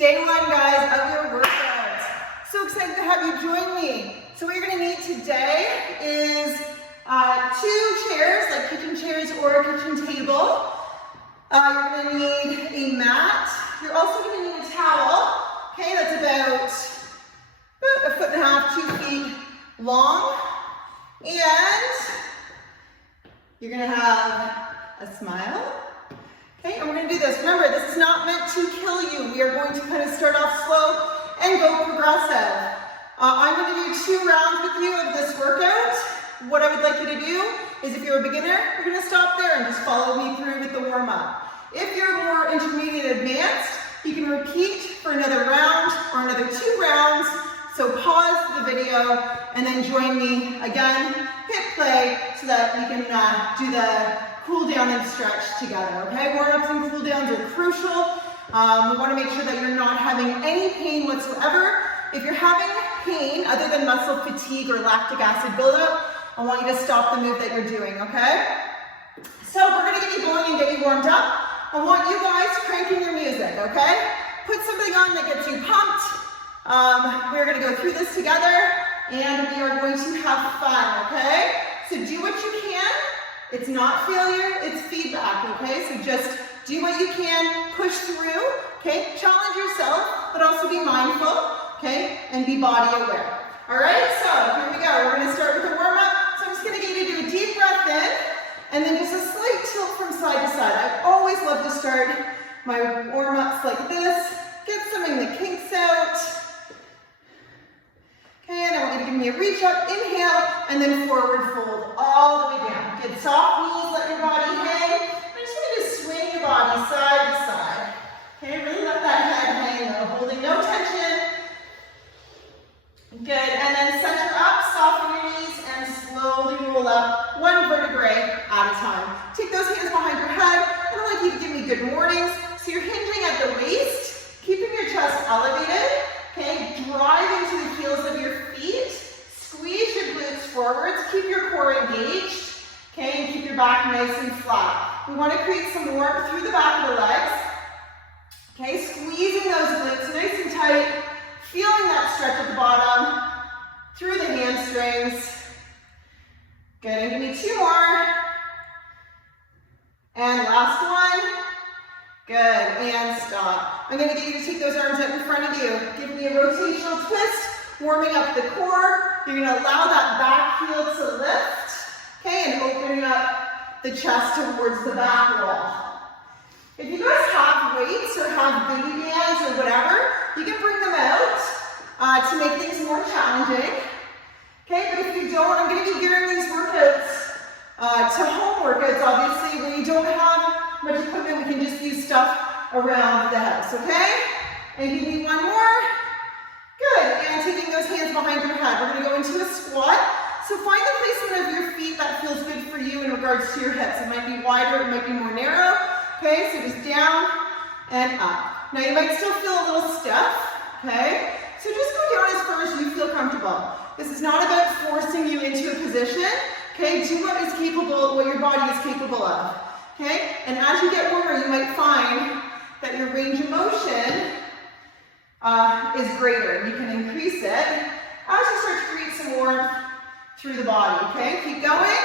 Day one, guys, of your workout. So excited to have you join me. So what you're gonna need today is 2 chairs, like kitchen chairs or a kitchen table. You're gonna need a mat. You're also gonna need a towel. Okay, that's about 1.5 to 2 feet long. And you're gonna have a smile. Okay, and we're gonna do this. Remember, this is not meant to kill you. We are going to kind of start off slow and go progressive. I'm gonna do 2 rounds with you of this workout. What I would like you to do is, if you're a beginner, you're gonna stop there and just follow me through with the warm up. If you're more intermediate advanced, you can repeat for another round or another 2 rounds. So pause the video and then join me again, hit play so that we can do the cool down and stretch together, okay? Warm-ups and cool downs are crucial. We wanna make sure that you're not having any pain whatsoever. If you're having pain other than muscle fatigue or lactic acid buildup, I want you to stop the move that you're doing, okay? So we're gonna get you going and get you warmed up. I want you guys cranking your music, okay? Put something on that gets you pumped. We're gonna go through this together and we are going to have fun, okay? So do what you can. It's not failure, it's feedback, okay? So just do what you can, push through, okay? Challenge yourself, but also be mindful, okay? And be body aware. All right, so here we go. We're gonna start with the warm up. So I'm just gonna get you to do a deep breath in, and then just a slight tilt from side to side. I always love to start my warm ups like this. Get some of the kinks out. Okay, and I want you to give me a reach up, inhale, and then forward fold all the way down. Good soft knees, let your body hang. I'm just gonna swing your body side to side. Okay, really let that head hang though, holding no tension. Good, and then center up, soften your knees, and slowly roll up 1 vertebrae at a time. Take those hands behind your head. I don't like you to give me good mornings. So you're hinging at the waist, keeping your chest elevated. Okay, drive into the heels of your feet. Squeeze your glutes forwards. Keep your core engaged. Okay, and keep your back nice and flat. We want to create some warmth through the back of the legs. Okay, squeezing those glutes nice and tight. Feeling that stretch at the bottom, through the hamstrings. Good, and give me 2 more. And last one. Good, and stop. I'm gonna get you to take those arms up in front of you. Give me a rotational twist, warming up the core. You're gonna allow that back heel to lift, okay, and opening up the chest towards the back wall. If you guys have weights or have booty bands or whatever, you can bring them out to make things more challenging. Okay, but if you don't, I'm gonna be gearing these workouts to home workouts, obviously, where you don't have much equipment. We can just use stuff around the house, okay? And give me 1 more. Good, and taking those hands behind your head. We're gonna go into a squat. So find the placement of your feet that feels good for you in regards to your hips. It might be wider, it might be more narrow. Okay, so just down and up. Now you might still feel a little stiff, okay? So just go down as far as you feel comfortable. This is not about forcing you into a position, okay? Do what is capable, what your body is capable of, okay? And as you get warmer, you might find that your range of motion is greater. You can increase it as you start to create some warmth through the body, okay? Keep going.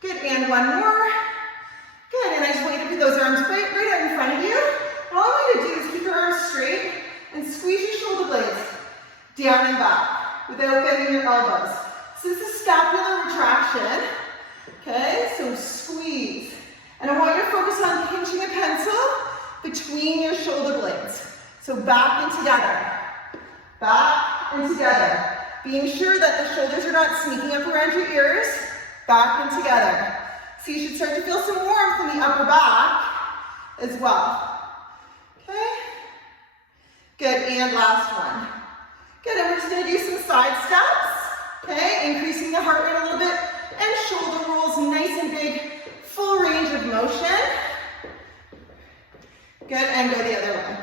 Good, and 1 more. Good, and I just want you to put those arms right out in front of you. And all I want you to do is keep your arms straight and squeeze your shoulder blades down and back without bending your elbows. So this is scapular retraction. Okay, so squeeze. And I want you to focus on pinching a pencil between your shoulder blades. So back and together. Back and together. Being sure that the shoulders are not sneaking up around your ears. Back and together. So you should start to feel some warmth in the upper back as well. Okay? Good, and last one. Good, and we're just gonna do some side steps. Okay, increasing the heart rate a little bit. And shoulder rolls, nice and big, full range of motion. Good, and go the other way.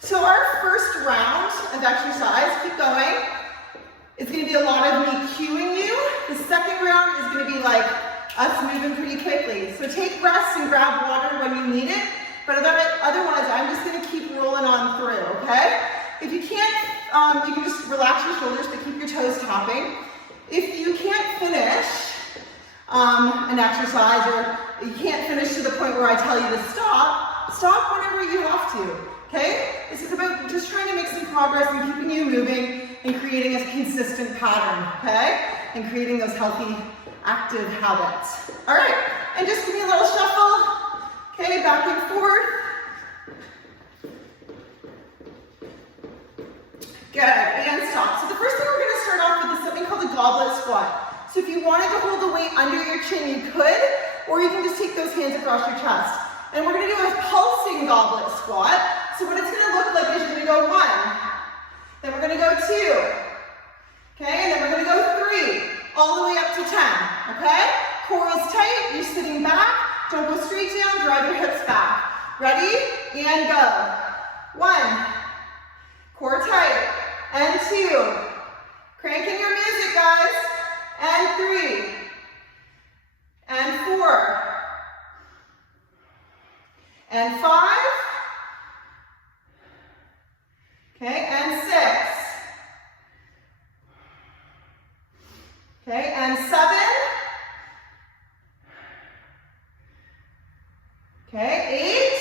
So our first round of exercise, keep going. It's gonna be a lot of me cueing you. The second round is gonna be like us moving pretty quickly. So take rests and grab water when you need it, but otherwise I'm just gonna keep rolling on through, okay? If you can't, you can just relax your shoulders, but keep your toes tapping. If you can't finish an exercise, or you can't finish to the point where I tell you to stop, stop whenever you have to, okay? This is about just trying to make some progress and keeping you moving and creating a consistent pattern, okay? And creating those healthy, active habits. All right, and just give me a little shuffle, okay? Back and forth. Good, and stop. So the first thing we're gonna start off with is something called a goblet squat. So if you wanted to hold the weight under your chin, you could, or you can just take those hands across your chest. And we're gonna do a pulsing goblet squat. So what it's gonna look like is you're gonna go 1, then we're gonna go 2, okay, and then we're gonna go 3, all the way up to 10, okay? Core is tight, you're sitting back, don't go straight down, drive your hips back. Ready? And go. 1, core tight, and 2, cranking your music, guys, and 3, and 4, and 5, okay, and 6, okay, and 7, okay, 8,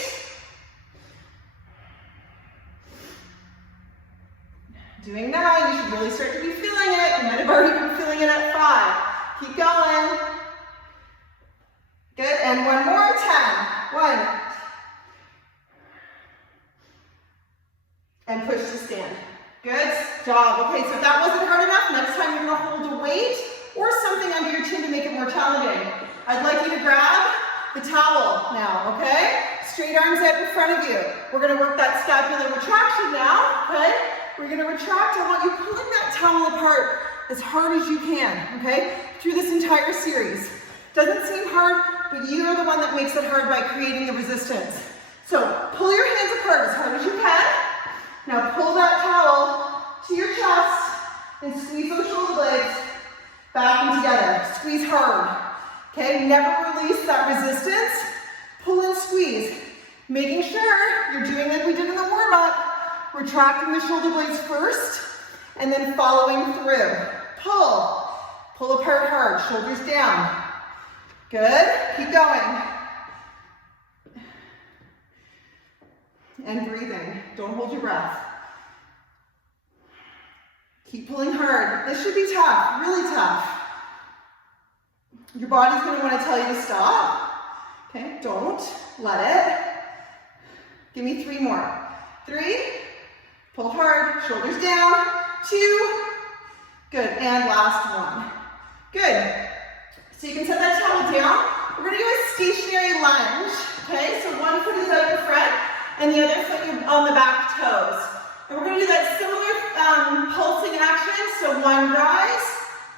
doing 9, you should really start to be feeling it. You might have already been feeling it at 5. Keep going. Good, and one more, 10. 1. And push to stand. Good job. Okay, so if that wasn't hard enough, next time you're gonna hold a weight or something under your chin to make it more challenging. I'd like you to grab the towel now, okay? Straight arms out in front of you. We're gonna work that scapular retraction now, okay? We're gonna retract. I want you pulling that towel apart as hard as you can, okay? Through this entire series. Doesn't seem hard, but you are the one that makes it hard by creating the resistance. So pull your hands apart as hard as you can. Now pull that towel to your chest and squeeze those shoulder blades back and together. Squeeze hard, okay? Never release that resistance. Pull and squeeze. Making sure you're doing like we did in the warm-up. Retracting the shoulder blades first, and then following through. Pull. Pull apart hard, shoulders down. Good, keep going. And breathing, don't hold your breath. Keep pulling hard. This should be tough, really tough. Your body's gonna wanna tell you to stop. Okay, don't let it. Give me 3 more. 3, pull hard, shoulders down. 2, good, and last 1. Good. So you can set that towel down. We're gonna do a stationary lunge, okay? So one foot is out in front, and the other foot on the back toes. And we're gonna do that similar pulsing action. So 1 rise,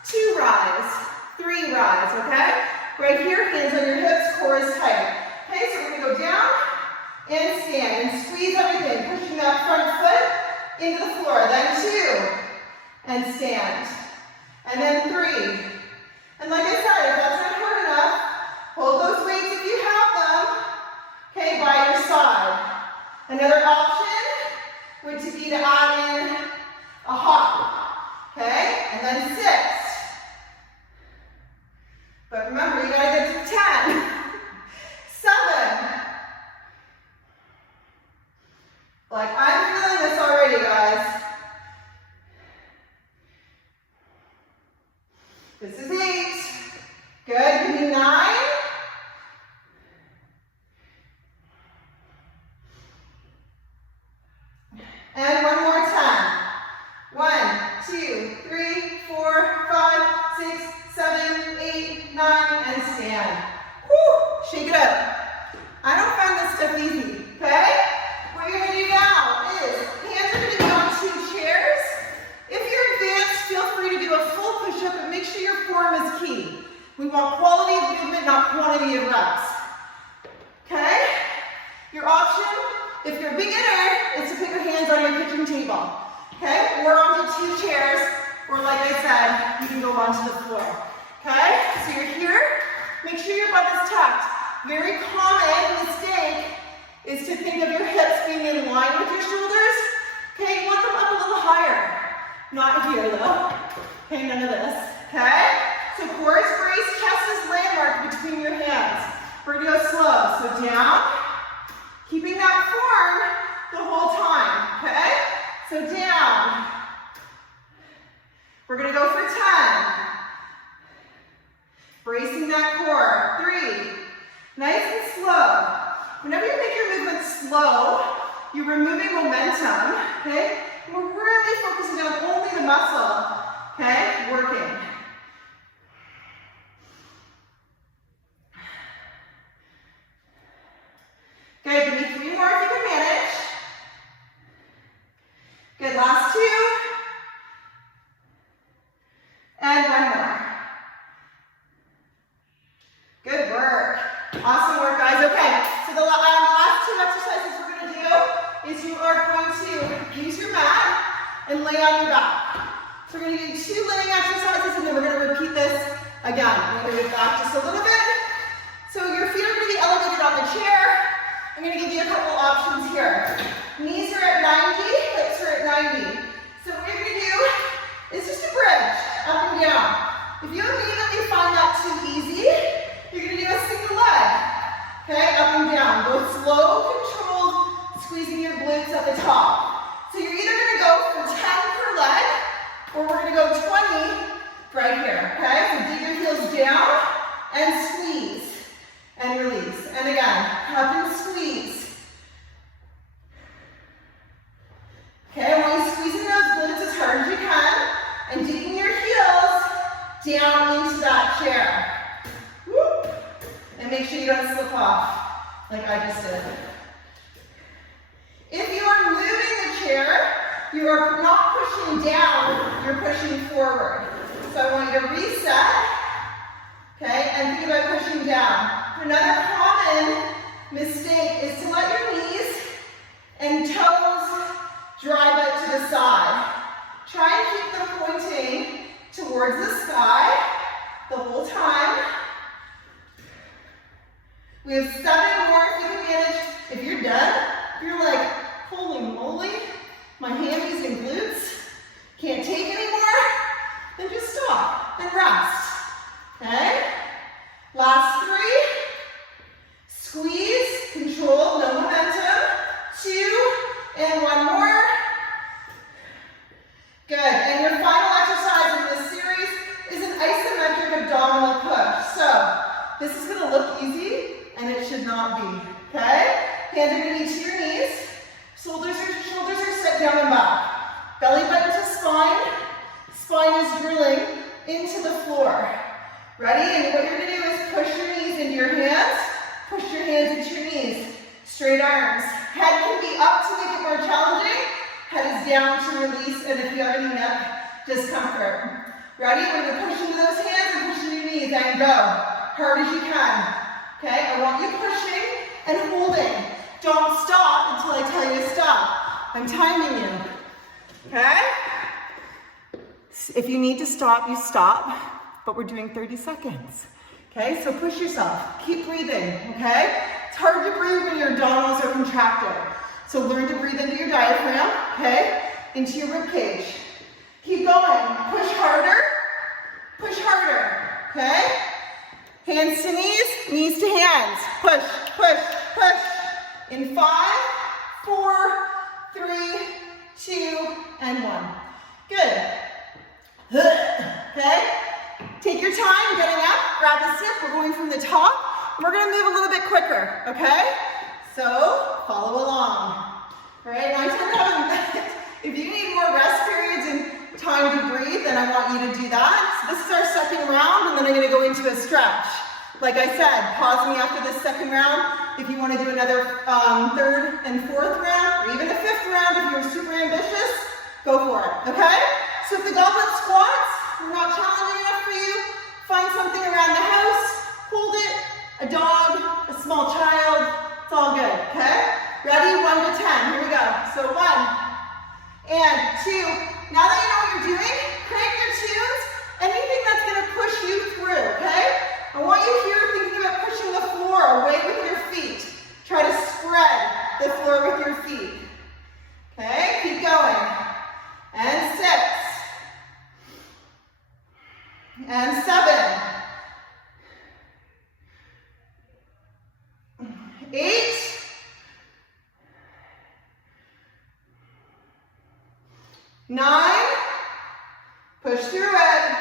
2 rise, 3 rise, okay? Right here, hands on your hips, core is tight. Okay, so we're gonna go down and stand and squeeze everything, pushing that front foot into the floor. Then 2, and stand. And then 3. And like I said, if that's not hard enough, hold those weights if you have them, okay, by your side. Another option would be to add in a hop, okay, and then 6. But remember, you gotta get to 10. 7. Like, I'm feeling this already, guys. This is 8. Good, give me 9. And one more 10. 1, 2, 3, 4, 5, 6, 7, 8, 9, and stand. Woo! Shake it up. I don't find this stuff easy, okay? What you're gonna do now is, hands are gonna be on 2 chairs. If you're advanced, feel free to do a full push-up, but make sure your form is key. We want quality of movement, not quantity of reps. Okay? Your option, if you're a beginner, is to put your hands on your kitchen table. Okay? Or onto 2 chairs, or like I said, you can go onto the floor. Okay? So you're here, Make sure your butt is tucked. Very common mistake is to think of your hips being in line with your shoulders. Okay, you want them up a little higher. Not here though. Okay, none of this. Okay? So core is brace, chest is landmark between your hands. We're gonna go slow. So down, keeping that form the whole time. Okay? So down. We're gonna go for 10. Bracing that core. 3. Nice and slow. Whenever you make your movement slow, you're removing momentum, okay? And we're really focusing on only the muscle, okay? Working. Okay, give me 3 more if you can manage. Good, last 2. And 1 more. Good work. Awesome work, guys. Okay, so the last 2 exercises we're going to do is you are going to use your mat and lay on your back. So we're going to do 2 laying exercises, and then we're going to repeat this again. We're going to move back just a little bit. So your feet are going to be elevated on the chair. I'm going to give you a couple options here. Knees are at 90, hips are at 90. So what you're going to do is just a bridge, up and down. If you immediately find that too easy, you're going to do a single leg. Okay, up and down. Go slow, controlled, squeezing your glutes at the top. So you're either going to go for 10 per leg, or we're going to go 20 right here. Okay, so dig your heels down and squeeze and release. And again, up and squeeze. Okay, I want you squeezing those glutes as hard as you can and digging your heels down into that chair. Woo. And make sure you don't slip off like I just did. If you are moving the chair, you are not pushing down, you're pushing forward. So I want you to reset, okay, and think about pushing down. Another common mistake is to let your knees and toes drive it to the side. Try and keep them pointing towards the sky the whole time. We have 7 more if you can manage. If you're done, you're like, holy moly, my hammies and glutes can't take anymore, then just stop and rest. Okay? Last 3. Squeeze, control, no momentum. 2, and 1 more. Good, and your final exercise in this series is an isometric abdominal push. So, this is gonna look easy, and it should not be, okay? Hands are gonna be to your knees. Shoulders are set down and back. Belly button to spine. Spine is drilling into the floor. Ready? And what you're gonna do is push your knees into your hands. Push your hands into your knees. Straight arms. Head can be up to make it more challenging. Head is down to release, and if you have any neck discomfort. Ready? We're gonna push into those hands and push into your knees and go. Hard as you can. Okay? I want you pushing and holding. Don't stop until I tell you to stop. I'm timing you. Okay? If you need to stop, you stop, but we're doing 30 seconds. Okay, so push yourself. Keep breathing, okay? It's hard to breathe when your abdominals are contracted. So learn to breathe into your diaphragm, okay? Into your rib cage. Keep going. Push harder, okay? Hands to knees to hands. Push, push, push. In 5, 4, 3, 2, and 1. Good. Okay? Take your time getting up, grab a sip. We're going from the top. We're going to move a little bit quicker, okay? So, follow along. All right, now if you need more rest periods and time to breathe, then I want you to do that. So this is our second round, and then I'm going to go into a stretch. Like I said, pause me after this second round if you want to do another 3rd and 4th round, or even a 5th round if you're super ambitious. Go for it, okay? So if the goblet squats are not challenging enough for you, find something around the house, hold it, a dog, a small child, it's all good, okay? Ready? 1 to 10, here we go. So 1 and 2. Now that you know what you're doing, crank your tunes, anything that's gonna push you through, okay? I want you here floor with your feet. Okay, keep going. And 6. And 7. 8. 9. Push through it.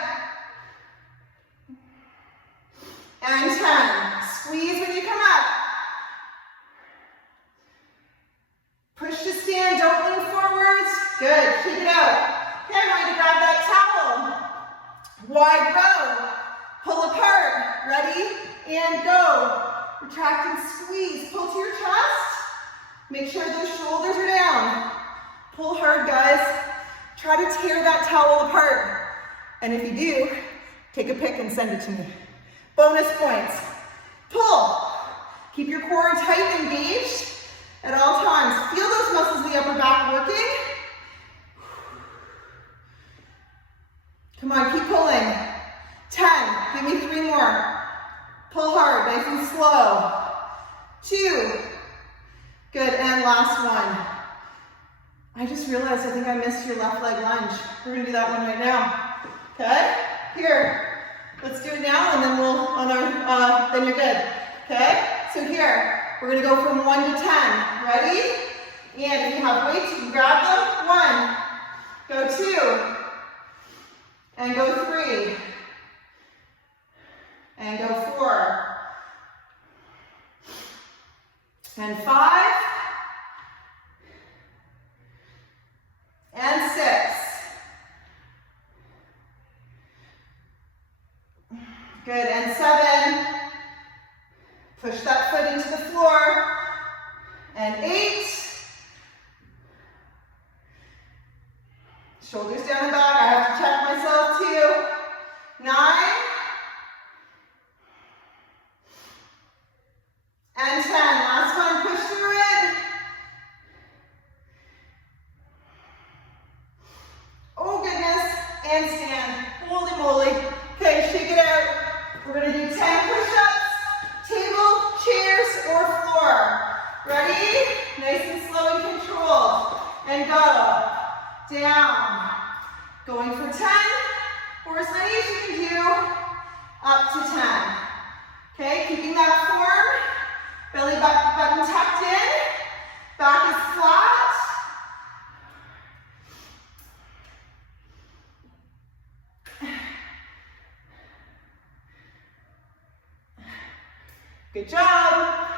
And 10. Squeeze when you come up. Push to stand, don't lean forwards. Good, keep it out. Okay, I'm going to grab that towel. Wide row. Pull apart. Ready? And go. Retract and squeeze. Pull to your chest. Make sure those shoulders are down. Pull hard, guys. Try to tear that towel apart. And if you do, take a pic and send it to me. Bonus points. Pull. Keep your core tight and engaged at all times. Feel those muscles in the upper back working. Come on, keep pulling. 10. Give me 3 more. Pull hard, nice and slow. 2. Good, and last one. I just realized I think I missed your left leg lunge. We're gonna do that one right now. Okay? Here. Let's do it now, and then we'll, then you're good. Okay? So here, we're gonna go from 1 to 10. Ready? And if you have weights, you can grab them. 1. Go 2. And go 3. And go 4. And 5. And 6. Good, and 7. Push that foot into the floor. And 8. Shoulders down and back. I have to check myself too. 9. And 10. Last one, push through it. Oh goodness. And stand. Holy moly. Okay, shake it out. We're gonna do 10 push-ups, table, chairs, or floor. Ready? Nice and slow and controlled. And go. Down. Going for 10, or as many as you can do, up to 10. Okay, keeping that form. Belly button tucked in. Back is flat. Good job.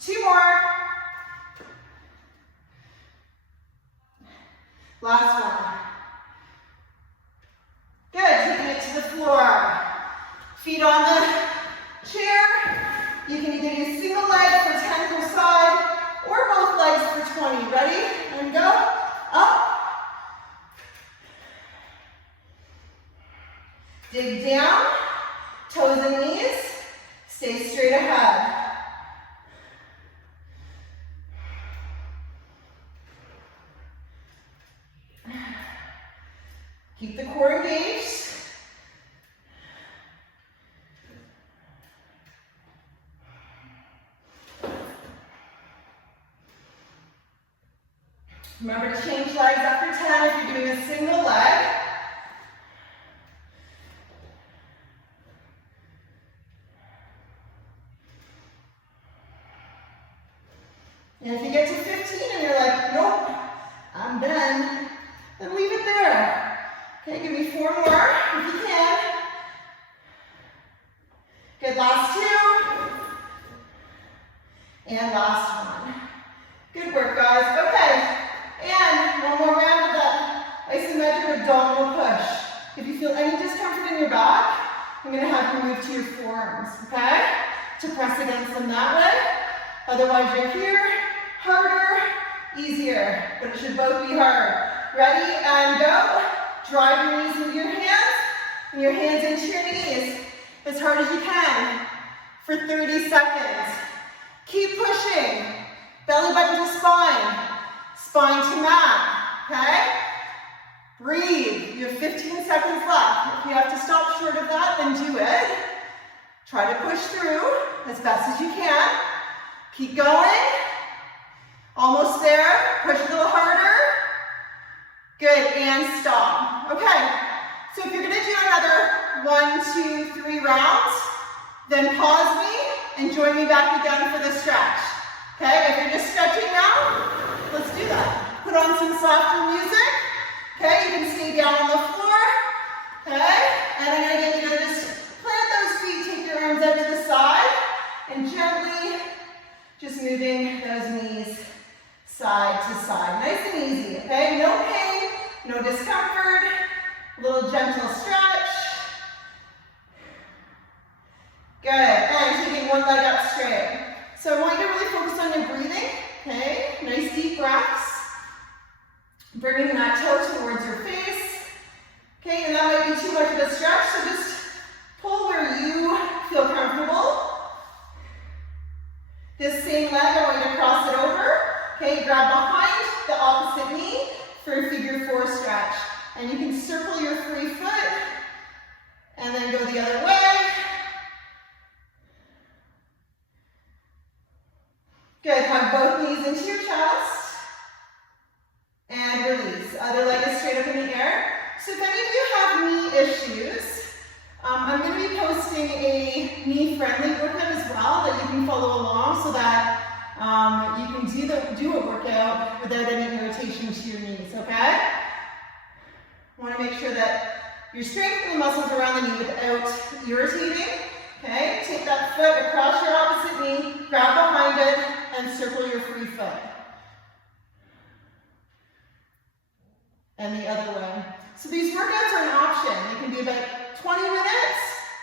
Two more. Last one. Good, taking it to the floor. Feet on the chair. You can either do single leg for 10 per side or both legs for 20. Ready? And go. Up. Dig down. Toes and knees. Stay straight ahead. Keep the core engaged. Remember to change legs after 10 if you're doing a single leg. And if you get to 15 and you're like, nope, I'm done, then leave it there. Okay, give me 4 more if you can. Good, last 2. And last one. Good work, guys. Okay, and one more round of that isometric abdominal push. If you feel any discomfort in your back, I'm gonna have you move to your forearms, okay? To press against them that way. Otherwise, you're here, harder, easier, but it should both be hard. Ready, and go. Drive your knees into your hands, and your hands into your knees as hard as you can for 30 seconds. Keep pushing. Belly button to spine, spine to mat, okay? Breathe. You have 15 seconds left. If you have to stop short of that, then do it. Try to push through as best as you can. Keep going. Almost there. Push a little harder. Good, and stop. Okay, so if you're gonna do another 1, 2, 3 rounds, then pause me and join me back again for the stretch. Okay, if you're just stretching now, let's do that. Put on some softer music. Okay, you can stay down on the floor. Okay, and I'm gonna get you to just plant those feet, take your arms out to the side, and gently just moving those knees side to side. Nice and easy, okay? No pain, no discomfort, a little gentle stretch. Good, and taking one leg up straight. So I want you to really focus on your breathing, okay? Nice deep breaths. Bringing that toe towards your face. Okay, and that might be too much of a stretch, so just pull where you feel comfortable. This same leg, I want you to cross it over. Okay, grab behind the opposite knee for a figure 4 stretch. And you can circle your free foot and then go the other way. Good, hug both knees into your chest. And release. Other leg is straight up in the air. So if any of you have knee issues, I'm going to be posting a knee-friendly workout as well that you can follow along so that you can do a workout without any irritation to your knees, okay? Want to make sure that you're strengthening the muscles around the knee without irritating, okay? Take that foot across your opposite knee, grab behind it, and circle your free foot. And the other way. So these workouts are an option. They can be about 20 minutes,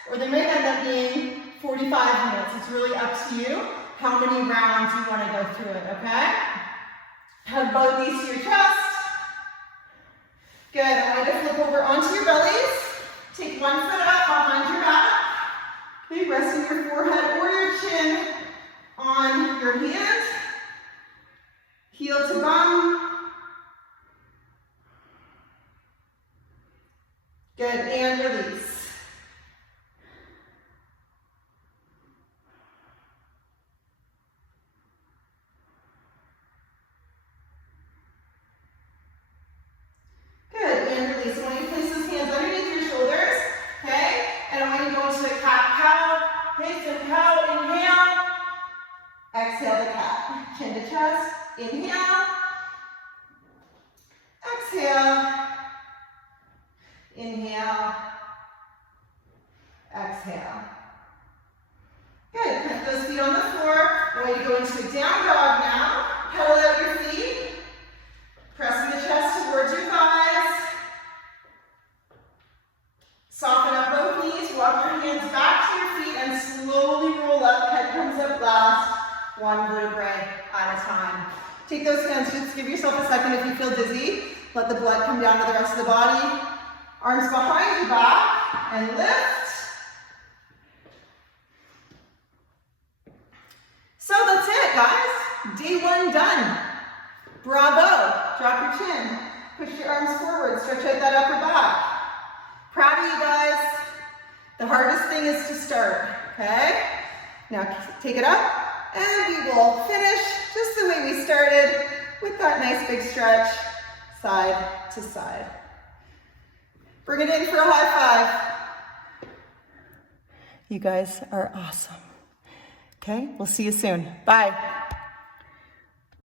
or they may end up being 45 minutes. It's really up to you how many rounds you want to go through it, okay? Hug both knees to your chest. Good, I want you to flip over onto your bellies. Take one foot up behind your back. Okay, resting your forehead or your chin on your hand. Heel to bum. Good, and release. Good, and release. I want you to place those hands underneath your shoulders, okay? And I want you to go into a cat-cow. Okay, so cow, inhale. Exhale to cat. Chin to chest. Inhale. Exhale. Inhale, exhale. Good, plant those feet on the floor. I want you to go into a down dog now. Pedal out your feet. Pressing the chest towards your thighs. Soften up both knees. Walk your hands back to your feet and slowly roll up. Head comes up last. One vertebrae at a time. Take those hands, just give yourself a second if you feel dizzy. Let the blood come down to the rest of the body. Arms behind your back and lift. So that's it, guys. Day 1 done. Bravo. Drop your chin. Push your arms forward. Stretch out that upper back. Proud of you guys. The hardest thing is to start, okay? Now take it up and we will finish just the way we started with that nice big stretch, side to side. Bring it in for a high five. You guys are awesome. Okay, we'll see you soon. Bye.